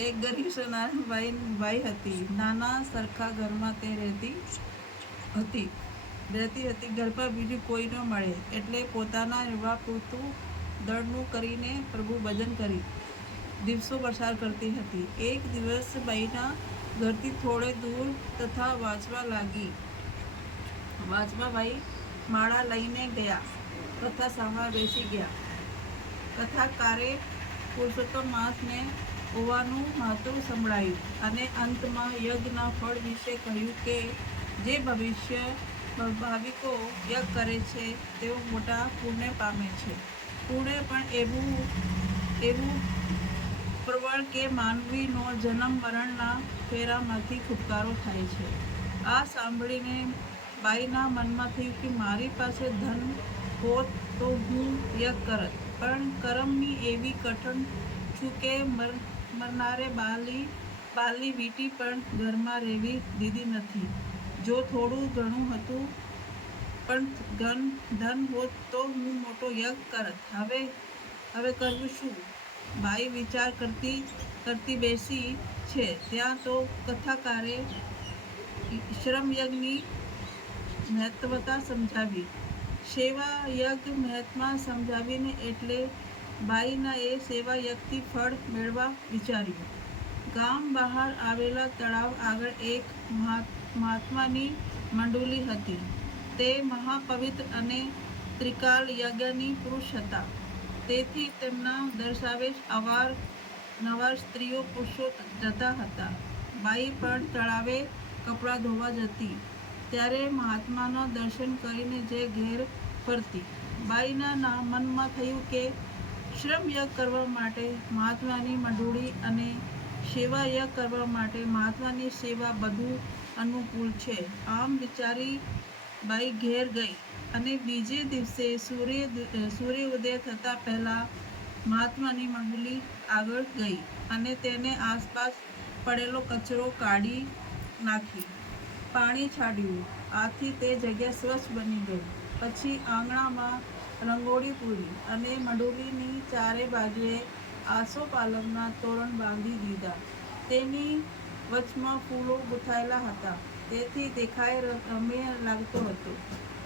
એક ગરીબ સોનારણબાઈ હતી. નાના સરખા ઘરમાં તે રહેતી હતી. ઘરમાં બીજું કોઈ ન મળે એટલે પોતાના નિર્વાહ પૂરતું દળનું કરીને પ્રભુ ભજન કરી દિવસો પસાર કરતી હતી. એક દિવસ બાઈના ઘરથી થોડે દૂર તથા વાંચવા બાઈ માળા લઈને ગયા. કથા સાંભળવા બેસી ગયા. કથાકારે પુરુષોત્તમ માસને હોવાનું મહત્વ સંભળાયું અને અંતમાં યજ્ઞના ફળ વિશે કહ્યું કે જે ભાવિકો યજ્ઞ કરે છે તેઓ મોટા પુણ્ય પામે છે. પુણ્ય પણ એવું પ્રબળ કે માનવીનો જન્મ મરણના ફેરામાંથી છુટકારો થાય છે. આ સાંભળીને બાઈના મનમાં થયું કે મારી પાસે ધન હોત તો હું યજ્ઞ કરત, પણ કર્મની એવી કઠણ છું કે મરનારે બાલની વીંટી પણ ઘરમાં રહેવી દીધી નથી. જો થોડું ઘણું હતું પણ ધન હોત તો હું મોટો યજ્ઞ કરત. હવે કરવું શું? બાઈ વિચાર કરતી બેસી છે ત્યાં તો કથાકારે શ્રમયજ્ઞની મહત્વતા સમજાવી. સેવા યજ્ઞ મહાત્મા સમજાવીને એટલે બાઈના એ સેવા યજ્ઞથી ફળ મેળવવા વિચાર્યું. ગામ બહાર આવેલા તળાવ આગળ એક મહાત્માની મંડળી હતી. તે મહાપવિત્ર અને ત્રિકાલ યજ્ઞની પુરુષ હતા. તેથી તેમના દર્શાવે અવારનવાર સ્ત્રીઓ પુરુષો જતા હતા. બાઈ પણ તળાવે કપડાં ધોવા જતી ત્યારે મહાત્માના દર્શન કરીને જે ઘેર ફરતી. બાઈના મનમાં થયું કે શ્રમયજ્ઞ કરવા માટે મહાત્માની મંડળી અને સેવા યજ્ઞ કરવા માટે મહાત્માની સેવા બધું અનુકૂળ છે. આમ વિચારી બાઈ ઘેર ગઈ અને બીજે દિવસે સૂર્યોદય થતાં પહેલાં મહાત્માની મંડળી આગળ ગઈ અને તેને આસપાસ પડેલો કચરો કાઢી નાખી પાણી છાંટ્યું. આથી તે જગ્યા સ્વચ્છ બની ગઈ. પછી આંગણામાં રંગોળી પૂરી અને મંડળીની ચારે બાજુએ આસોપાલવના તોરણ બાંધી દીધા. તેની વચમાં ફૂલો ગૂંથાયેલા હતા, તેથી દેખાય રમ્ય લાગતો હતો.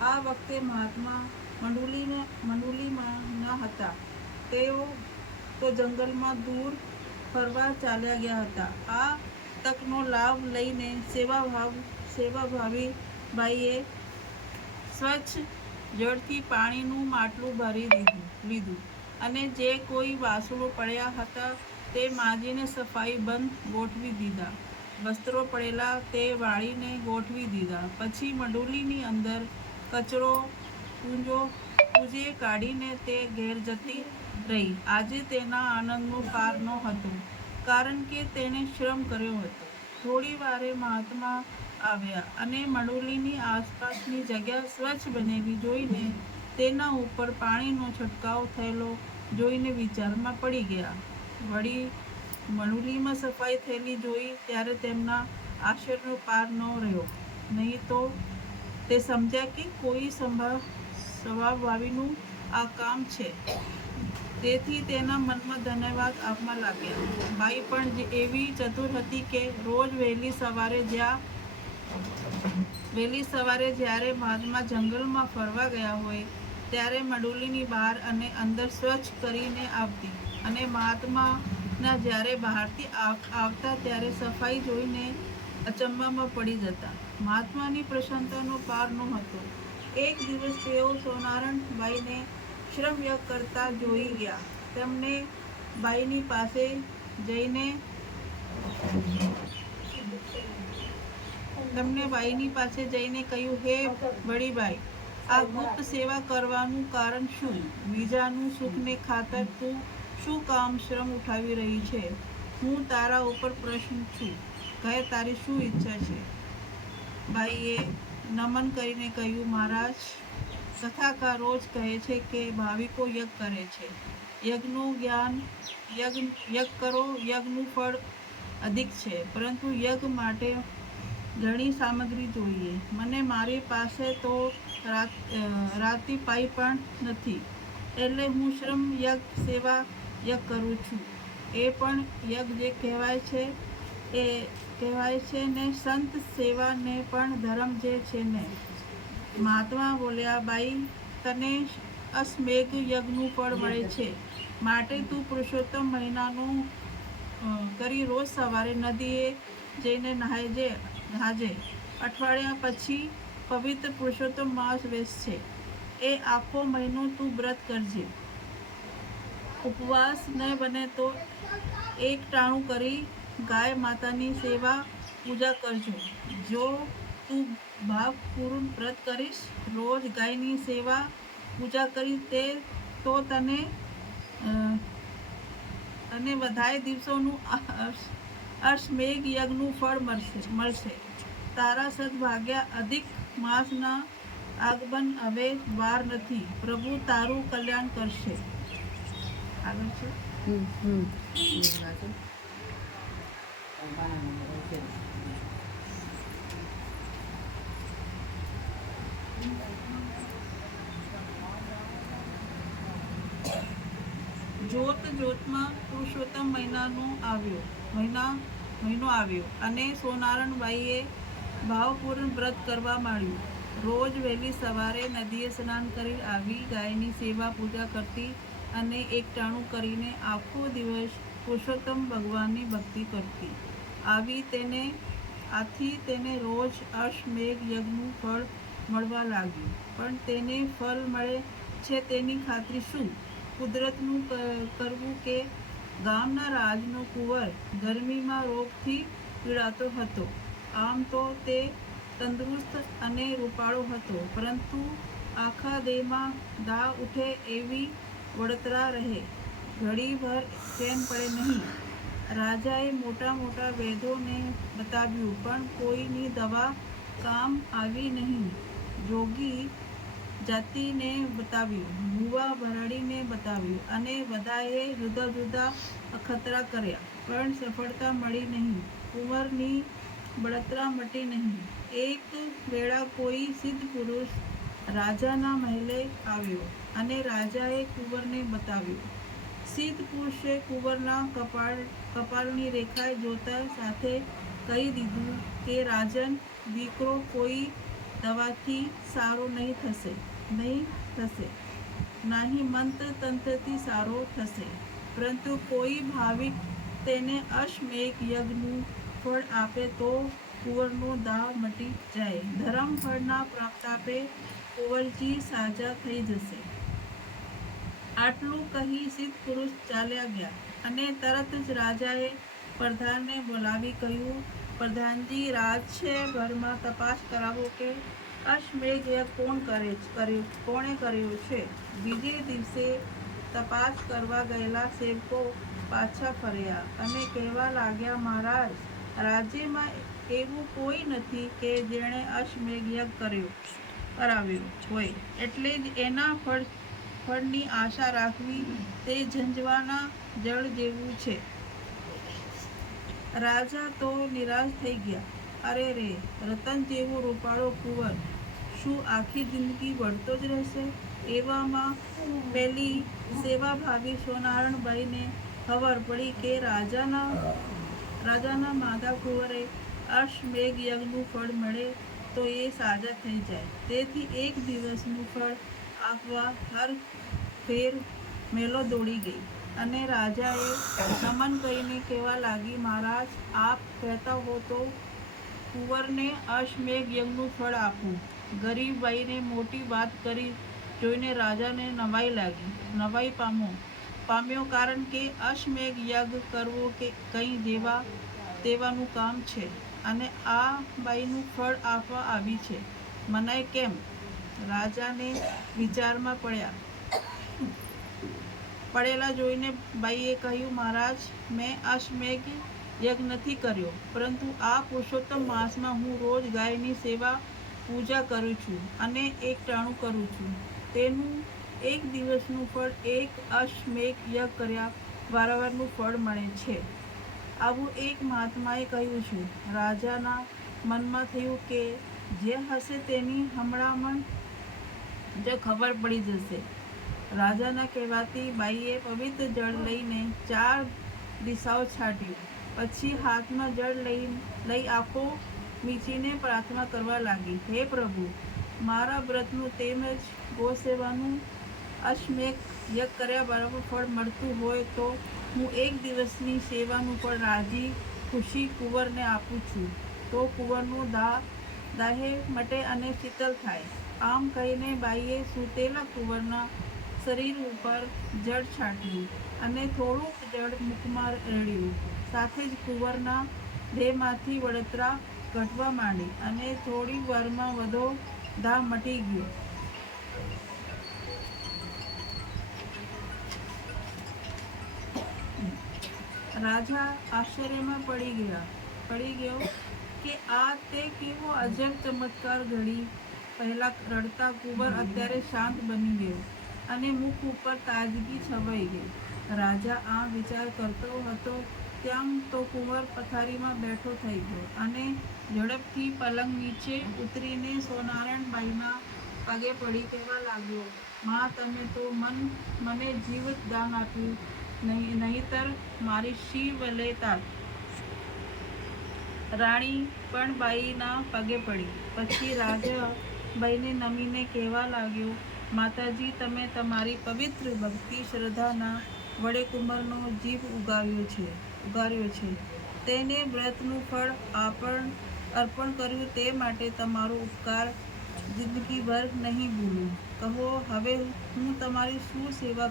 આ વખતે મહાત્મા મંડળીમાં ન હતા. તેઓ તો જંગલમાં દૂર ફરવા ચાલ્યા ગયા હતા. આ તકનો લાભ લઈને સેવાભાવી બાઈએ સ્વચ્છ જળથી પાણીનું માટલું ભરી લીધું અને જે કોઈ વાસણો પડ્યા હતા તે માજીને સફાઈ બંધ ગોઠવી દીધા. વસ્ત્રો પડેલા તે વાળીને ગોઠવી દીધા. પછી મંડળીની અંદર કચરો પૂંજે કાઢીને તે ઘેર જતી રહી. આજે તેના આનંદનો પાર ન હતો, કારણ કે તેણે શ્રમ કર્યો હતો. થોડી વારે મહાત્મા આવ્યા અને મંડળીની આસપાસની જગ્યા સ્વચ્છ બનેલી જોઈને તેના ઉપર પાણીનો છંટકાવ થયેલો જોઈને વિચારમાં પડી ગયા. વળી મંડળીમાં સફાઈ થયેલી જોઈ ત્યારે તેમના આશ્ચર્યનો પાર ન રહ્યો. નહીં તો તે સમજ્યા કે કોઈ સ્વભાવીનું આ કામ છે. તેથી તેના મનમાં ધન્યવાદ આપવા લાગ્યા. બાઈ પણ એવી ચતુર હતી કે રોજ વહેલી સવારે જ્યારે મહાત્મા જંગલમાં ફરવા ગયા હોય ત્યારે મંડળીની બહાર અને અંદર સ્વચ્છ કરીને આવતી અને મહાત્માના જ્યારે બહારથી આવતા ત્યારે સફાઈ જોઈને અચંબામાં પડી જતા. મહાત્માની પ્રસન્નતાનો પાર નહોતો. એક દિવસ તેઓ સોનારણબાઈને શ્રમયજ્ઞ કરતા જોઈ ગયા. તેમણે બાઈની પાસે જઈને કહ્યું, હે વડીબાઈ, આ ગુપ્ત સેવા કરવાનું કારણ શું? બીજાનું સુખને ખાતર તું શું કામ શ્રમ ઉઠાવી રહી છે? હું તારા ઉપર પ્રસન્ન છું. કહે, તારી શું ઈચ્છા છે? બાઈએ નમન કરીને કહ્યું, મહારાજ, કથાકાર રોજ કહે છે કે ભાવિકો યજ્ઞ કરે છે. યજ્ઞ કરો, યજ્ઞનું ફળ અધિક છે, પરંતુ યજ્ઞ માટે ઘણી સામગ્રી જોઈએ. મને મારી પાસે તો રાતી પાઈ પણ નથી, એટલે હું શ્રમ યજ્ઞ સેવા યજ્ઞ કરું છું. એ પણ યજ્ઞ જે કહેવાય છે એ કહેવાય છે ને સંત સેવા ને પણ ધર્મ જે છે ને. મહાત્મા બોલ્યા, બાઈ, તને અશ્વમેઘ યજ્ઞનું ફળ મળે છે, માટે તું પુરુષોત્તમ મહિનાનું કરી રોજ સવારે નદીએ જઈને નહાજે. અઠવાડિયા પછી પવિત્ર પુરુષોત્તમ માસ બેસશે. એ આખો મહિનો તું વ્રત કરજે. ઉપવાસ ન બને તો એક ટાણું કરી ગાય માતાની સેવા પૂજા કરજો. જો તું ભાવપૂર્ણ વ્રત કરીશ, રોજ ગાયની સેવા પૂજા કરીશ, તો તને બધાય દિવસોનું અશ્વમેઘ યજ્ઞનું ફળ મળશે. તારા સદભાગ્યા અધિક માસના આગમન હવે વાર નથી. પ્રભુ તારું કલ્યાણ કરશે. આગળ છે જોત જોતમાં પુરુષોત્તમ મહિનો આવ્યો અને સોનારણબાઈએ ભાવપૂર્ણ વ્રત કરવા માંડ્યું. રોજ વહેલી સવારે નદીએ સ્નાન કરી આવી ગાયની સેવા પૂજા કરતી અને એકટાણું કરીને આખો દિવસ પુરુષોત્તમ ભગવાનની ભક્તિ કરતી. આથી તેને રોજ અશ્વમેઘ યજ્ઞનું ફળ મળવા લાગ્યું. પણ તેને ફળ મળે છે તેની ખાતરી શું? કુદરતનું કરવું કે ગામના રાજનો કુંવર ગરમીમાં રોગથી પીડાતો હતો. આમ તો તે તંદુરસ્ત અને રૂપાળો હતો, પરંતુ આખા દેહમાં દાહ ઉઠે એવી વળતરા રહે. ઘડીભર ચેન પડે નહીં. રાજાએ મોટા વૈદ્યોને બતાવ્યું, પણ કોઈની દવા કામ આવી નહીં. જોગી જાતિને બતાવ્યું, ભૂવા ભરાડીને બતાવ્યું અને બધાએ જુદા જુદા અખતરા કર્યા, પણ સફળતા મળી નહીં. કુંવરની બળતરા મટી નહીં. એક વેળા કોઈ સિદ્ધ પુરુષ રાજાના મહેલે આવ્યો અને રાજાએ કુંવરને બતાવ્યું. સિદ્ધ પુરુષે કુંવરના કપાળની રેખા જોતા સાથે કહી દીધું કે રાજન, દીકરો કોઈ દવાથી સારો નહીં થશે, નહીં મંત્ર તંત્રથી સારો થશે, પરંતુ કોઈ ભાવિક તેને અશ્વમેઘ યજ્ઞનું ફળ આપે તો કુંવરનો દાહ મટી જાય. ધર્મ ફળના પ્રતાપે કુંવરજી સાજા થઈ જશે. આટલું કહી સિદ્ધ પુરુષ ચાલ્યા ગયા અને તરત જ રાજાએ પ્રધાનને બોલાવી કહ્યું, પ્રધાનજી, રાજ્યભરમાં તપાસ કરાવો કે અશ્વમેઘ યજ્ઞ કોણે કર્યો છે. બીજે દિવસે તપાસ કરવા ગયેલા સેવકો પાછા ફર્યા અને કહેવા લાગ્યા, મહારાજ, રાજ્યમાં એવું કોઈ નથી કે જેણે અશ્વમેઘ યજ્ઞ કરાવ્યો હોય, એટલે જ એના ફળની આશા રાખવી તે ઝંઝવાના જળ જેવું છે. રાજા તો નિરાશ થઈ ગયા. અરે રે, રતન જેવો રૂપાળો કુંવર શું આખી જિંદગી વળતો જ રહેશે? એવામાં પેલી સેવાભાવી સોનારણબાઈને ખબર પડી કે રાજાના માદા કુંવરે અશ્વમેઘ યજ્ઞનું ફળ મળે તો એ સાજા થઈ જાય. તેથી એક દિવસનું ફળ આપવા હર ફેર મેલો દોડી ગઈ અને રાજાએ નમન કરીને કહેવા લાગી, મહારાજ, આપ કહેતા હો તો કુંવરને અશ્વમેઘ યજ્ઞનું ફળ આપું. ગરીબ બાઈને મોટી વાત કરી જોઈને રાજાને નવાઈ પામ્યો, કારણ કે અશ્વમેઘ યજ્ઞ કરવો કે કંઈ દેવાનું કામ છે અને આ બાઈનું ફળ આપવા આવી છે. મનાય કેમ? રાજાને વિચારમાં પડેલા જોઈને બાઈએ કહ્યું, મહારાજ, મેં અશ્વમેઘ યજ્ઞ નથી કર્યો, પરંતુ આ પુરુષોત્તમ માસમાં હું રોજ ગાયની સેવા પૂજા કરું છું અને એકટાણું કરું છું. તેનું એક દિવસનું ફળ એક અશ્વમેઘ યજ્ઞ કર્યા વારંવારનું ફળ મળે છે. આવું એક મહાત્માએ કહ્યું છે. રાજાના મનમાં થયું કે જે હશે તેની હમણાં જ ખબર પડી જશે. રાજાના કહેવાથી બાઈએ પવિત્ર જળ લઈને 4 દિશાઓ છાંટ્યું. પછી હાથમાં જળ લઈ આંખો મીચીને પ્રાર્થના કરવા લાગી. હે પ્રભુ, મારા વ્રતનું તેમજ ગૌસેવાનું અશ્વમેઘ યજ્ઞ કર્યા બરાબર ફળ મળતું હોય તો હું એક દિવસની સેવાનું પણ રાજી ખુશી કુંવરને આપું છું, તો કુંવરનું દાહે મટે અને શીતલ થાય. આમ કહીને બાઈએ સૂતેલા કુંવરના શરીર ઉપર જળ છાંટ્યું અને થોડુંક જળ મુખમાં રેડ્યું. સાથે જ કુંવરના દેહમાંથી બળતરા ઘટવા માંડી અને થોડી વારમાં બધો દાહ મટી ગયો. રાજા આશ્ચર્યમાં પડી ગયો કે આ તે કેવો અજબ ચમત્કાર. ઘડી પહેલા રડતા કુંવર અત્યારે શાંત બની ગયો અને મુખ ઉપર તાજગી છવાઈ ગઈ. રાજા આ વિચાર કરતો હતો ત્યાં તો કુંવર પથારીમાં બેઠો થઈ ગયો અને ઝડપથી પલંગ નીચે ઉતરીને સોનારાયણબાઈના પગે પડી કહેવા લાગ્યો, માં, તમે તો મને જીવત દાન આપ્યું, નહીંતર મારી શી વલે તાત. રાણી પણ બાઈના પગે પડી. પછી રાજા બાઈને નમીને કહેવા લાગ્યો, માતાજી, તમે તમારી પવિત્ર ભક્તિ શ્રદ્ધાના વડે કુંવરનો જીવ ઉગાર્યો છે. તેને વ્રતનું ફળ અર્પણ કર્યું તે માટે તમારો ઉપકાર જિંદગીભર નહીં ભૂલું. કહો, હવે હું તમારી શું સેવા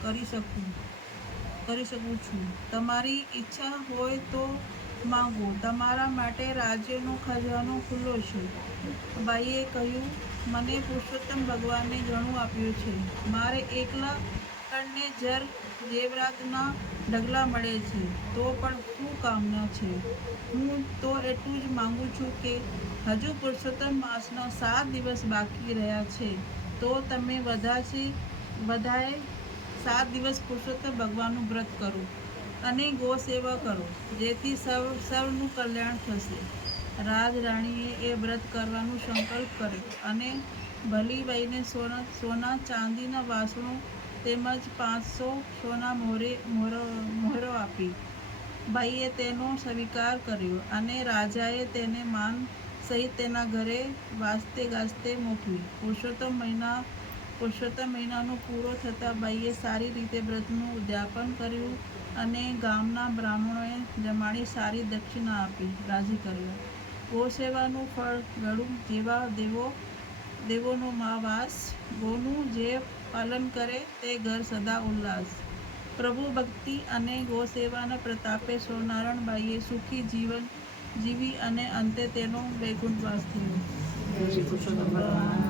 કરી શકું છું? તમારી ઈચ્છા હોય તો માંગો, તમારા માટે રાજ્યનો ખજાનો ખુલ્લો છે. બાઈએ કહ્યું, મને પુરુષોત્તમ ભગવાને ઘણું આપ્યું છે. મારે એકલા કણને જેવરાતના ઢગલા મળે છે તો પણ શું કામના છે? હું તો એટલું જ માંગુ છું કે હજુ પુરુષોત્તમ માસના 7 દિવસ બાકી રહ્યા છે તો તમે બધાએ 7 દિવસ પુરુષોત્તમ ભગવાનનું વ્રત કરો અને ગૌ સેવા કરો, જેથી સૌનું કલ્યાણ થશે. રાજરાણીએ એ વ્રત કરવાનો સંકલ્પ કર્યો અને ભલીબાઈને સોના ચાંદીના વાસણો તેમજ 500 સોના મોહરો આપી. બાઈએ તેનો સ્વીકાર કર્યો અને રાજાએ તેને માન સહિત તેના ઘરે વાજતે ગાજતે મોકલી. પુરુષોત્તમ મહિનાનો પૂરો થતાં બાઈએ સારી રીતે વ્રતનું ઉદ્યાપન કર્યું અને ગામના બ્રાહ્મણોએ જમાડી સારી દક્ષિણા આપી રાજી કર્યા. ગૌસેવાનું ફળ ગળું જેવા દેવોનો વાસ. ગૌનું જે પાલન કરે તે ઘર સદા ઉલ્લાસ. પ્રભુ ભક્તિ અને ગૌસેવાના પ્રતાપે સોનારાયણબાઈએ સુખી જીવન જીવી અને અંતે તેનો વૈકુંઠવાસ થયો.